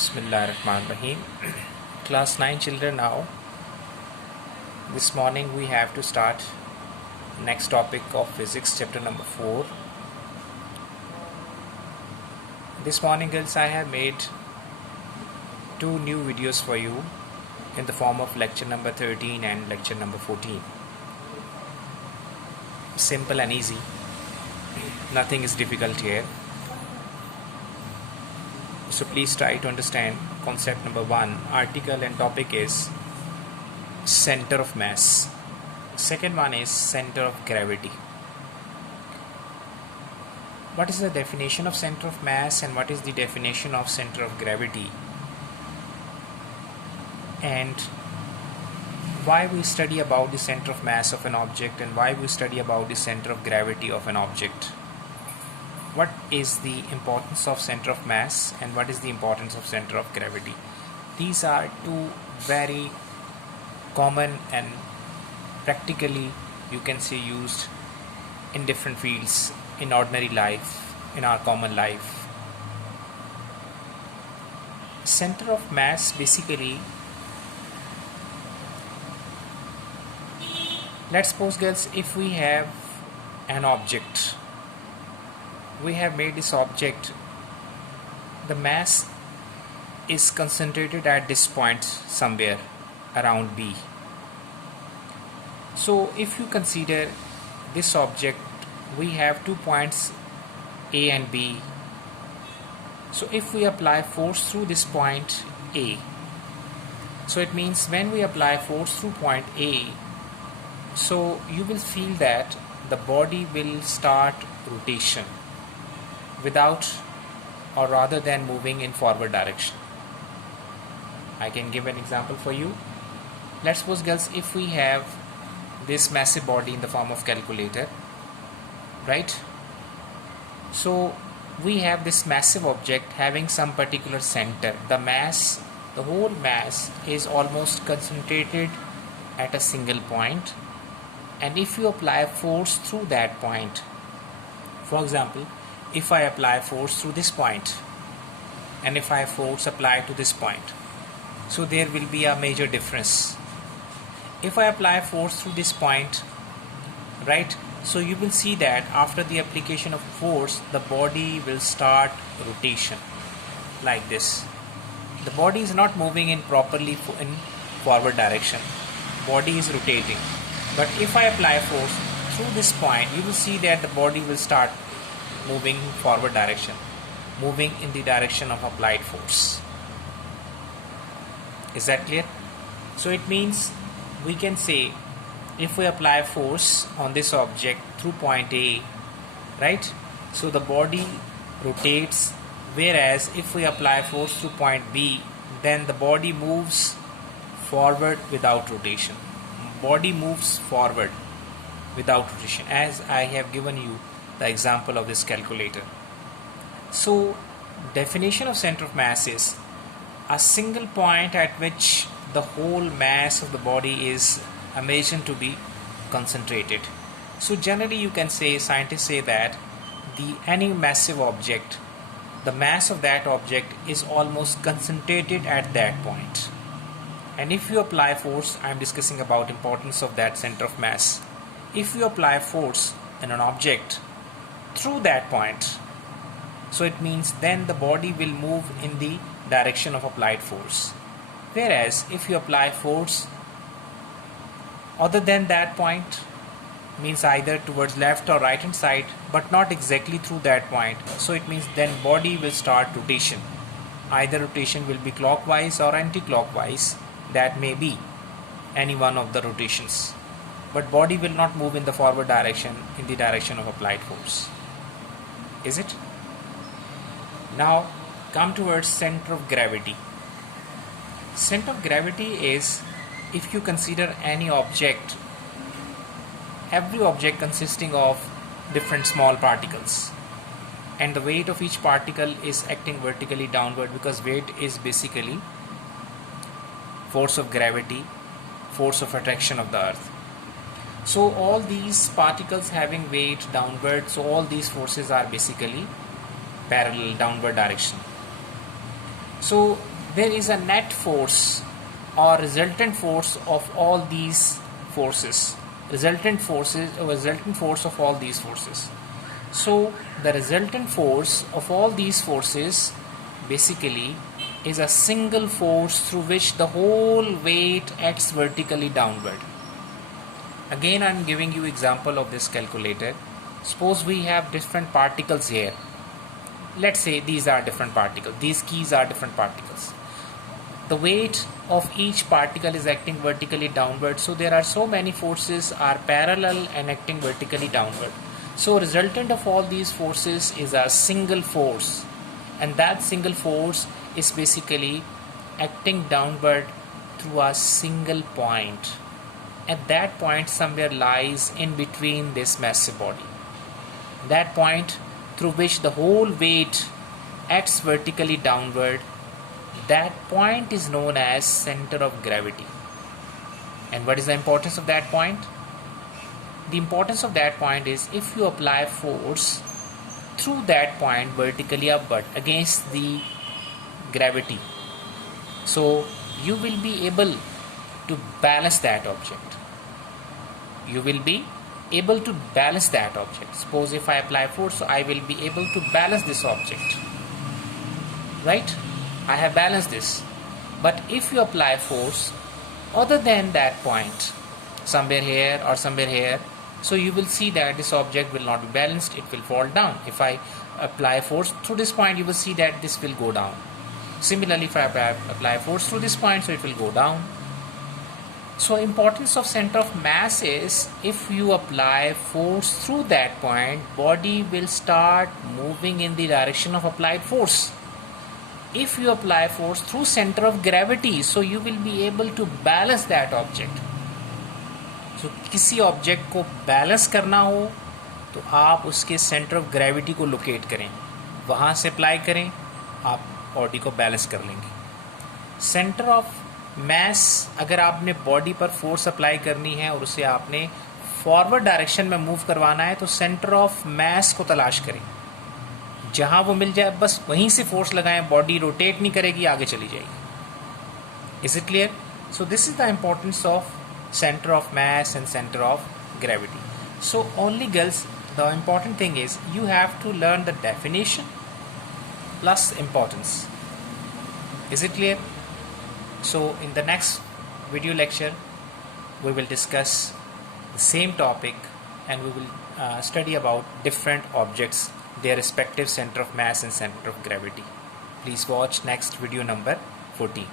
Bismillahirrahmanirrahim. Class 9 children now. This morning we have to start next topic of physics, chapter number 4. This morning, girls, I have made 2 new videos for you in the form of lecture number 13 and lecture number 14. Simple and easy. Nothing is difficult here. So please try to understand concept number 1. Article and topic is center of mass. Second one is center of gravity. What is the definition of center of mass and what is the definition of center of gravity? And why we study about the center of mass of an object and why we study about the center of gravity of an object? What is the importance of center of mass and what is the importance of center of gravity? These are 2 very common and practically you can say used in different fields in ordinary life, in our common life. Center of mass basically, let's suppose, girls, if we have an object, we have made this object, the mass is concentrated at this point somewhere around B. So if you consider this object, we have 2 points A and B. So if we apply force through this point A, so it means when we apply force through point A, so you will feel that the body will start rotation without or rather than moving in forward direction. I can give an example for you. Let's suppose, girls, if we have this massive body in the form of calculator, right? So we have this massive object having some particular center. The mass, the whole mass is almost concentrated at a single point, and if you apply force through that point, for example, if I apply force through this point and if I force apply to this point, so there will be a major difference. If I apply force through this point, right, so you will see that after the application of force, the body will start rotation like this. The body is not moving in properly in forward direction. Body is rotating. But if I apply force through this point, you will see that the body will start moving forward direction, moving in the direction of applied force. Is that clear? So it means we can say if we apply force on this object through point A, right, so the body rotates, whereas if we apply force through point B, then the body moves forward without rotation. Body moves forward without rotation, as I have given you the example of this calculator. So definition of center of mass is a single point at which the whole mass of the body is imagined to be concentrated. So generally you can say, scientists say that any massive object, the mass of that object is almost concentrated at that point. And if you apply force, I am discussing about importance of that center of mass. If you apply force in an object through that point, so it means then the body will move in the direction of applied force. Whereas if you apply force other than that point, means either towards left or right hand side, but not exactly through that point, so it means then body will start rotation. Either rotation will be clockwise or anti-clockwise, that may be any one of the rotations, but body will not move in the forward direction, in the direction of applied force. Is it? Now come towards center of gravity. Center of gravity is, if you consider any object, every object consisting of different small particles, and the weight of each particle is acting vertically downward, because weight is basically force of gravity, force of attraction of the earth. So all these particles having weight downward, so all these forces are basically parallel downward direction. So there is a net force or resultant force of all these forces. Resultant force of all these forces. So the resultant force of all these forces basically is a single force through which the whole weight acts vertically downward. Again, I am giving you example of this calculator. Suppose we have different particles here. Let's say these are different particles. These keys are different particles. The weight of each particle is acting vertically downward. So there are so many forces are parallel and acting vertically downward. So resultant of all these forces is a single force. And that single force is basically acting downward through a single point. At that point somewhere lies in between this massive body. That point through which the whole weight acts vertically downward, that point is known as center of gravity. And what is the importance of that point? The importance of that point is if you apply force through that point vertically upward against the gravity, so you will be able to balance that object. You will be able to balance that object. Suppose if I apply force, so I will be able to balance this object. Right? I have balanced this. But if you apply force other than that point, somewhere here or somewhere here, so you will see that this object will not be balanced, it will fall down. If I apply force through this point, you will see that this will go down. Similarly, if I apply force through this point, so it will go down. So importance of center of mass is if you apply force through that point, body will start moving in the direction of applied force. If you apply force through center of gravity, so you will be able to balance that object. So किसी object को balance करना हो तो आप उसके centre of gravity को locate करें, वहाँ से अप्लाई करें, आप बॉडी को बैलेंस कर लेंगे. सेंटर ऑफ मैस, अगर आपने बॉडी पर फोर्स अप्लाई करनी है और उसे आपने फॉरवर्ड डायरेक्शन में मूव करवाना है, तो सेंटर ऑफ मैस को तलाश करें. जहाँ वो मिल जाए बस वहीं से फोर्स लगाएं, बॉडी रोटेट नहीं करेगी, आगे चली जाएगी. Is it clear? So this is the importance of center of mass and center of gravity. So only girls, the important thing is you have to learn the definition plus importance. Is it clear? So in the next video lecture we will discuss the same topic and we will study about different objects, their respective center of mass and center of gravity. Please watch next video number 14.